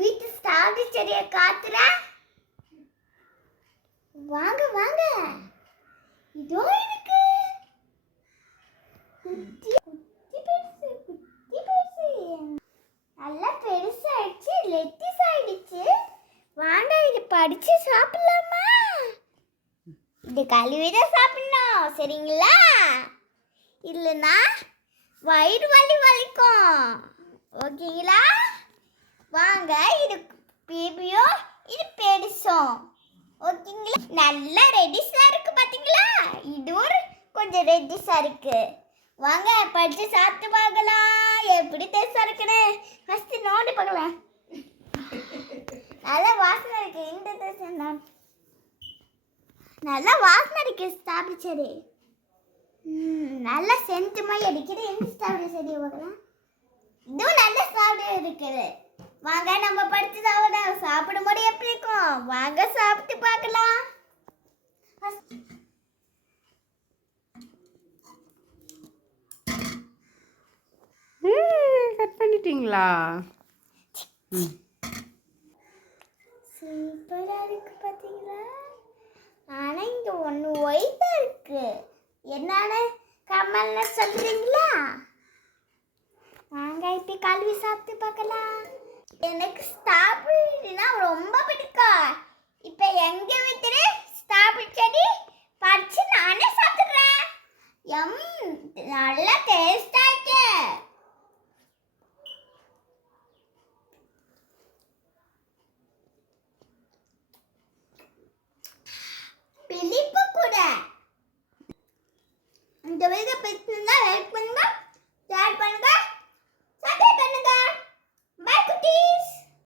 வீட்டு ஸ்ட்ராபெரி செடியை காத்துற. வாங்க வாங்க, இதோ இருக்கு. குட்டி குட்டி பெருசு, குட்டி பெருசு, நல்லா பெருசாயிடுச்சு, லெட்டிஸ் ஆயிடுச்சு. வாங்க இது படிச்சு சாப்பிடலாமா? இது கழுவிதான் சாப்பிடணும், சரிங்களா? இல்லைன்னா வயிறு வலி வலிக்கும், ஓகேங்களா? வாங்க, இது பேபியோ இது பெருசும், ஓகேங்களா? நல்லா ரெட்டிஸா இருக்கு பாத்தீங்களா? இது ஒரு கொஞ்சம் ரெட்டிஸா இருக்கு. வாங்க படிச்சு சாப்பிட்டு பார்க்கலாம் எப்படி டேஸ்டா இருக்குன்னு. ஃபர்ஸ்ட் நோண்டி பார்க்கலாம். நல்லா வாசனை இருக்கு. இந்த டேஸ்ட் நல்லா வாசனை இருக்கு. ஸ்ட்ராபெரி செடி நல்லா சென்ட் மாதிரி அடிக்குது. எந்த ஸ்ட்ராபெரி செடியை பார்க்கலாம். இதுவும் நல்ல ஸ்ட்ராபெரி இருக்குது. வாங்க நம்ம படிச்சு சாப்பிடும் போது எப்படி இருக்கும்? வாங்க சாப்பிட்டு பார்க்கலாம். கட் பண்ணிட்டீங்களா? சூப்பரா இருக்கு பாத்தீங்களா? ஆனா இங்க ஒண்ணு ஒயிட்டா இருக்கு. என்னன்னு கமெண்ட்ல சொல்றீங்களா? வாங்க இப்ப கழுவி சாப்பிட்டு பார்க்கலாம். எனக்கு ஸ்ட்ராபெரினா ரொம்ப பிடிக்கும். இப்ப எங்க வீட்டுல ஸ்ட்ராபெரி செடி பறிச்சு நானே சாப்பிடுறேன். நல்லா டேஸ்டா இருக்கு.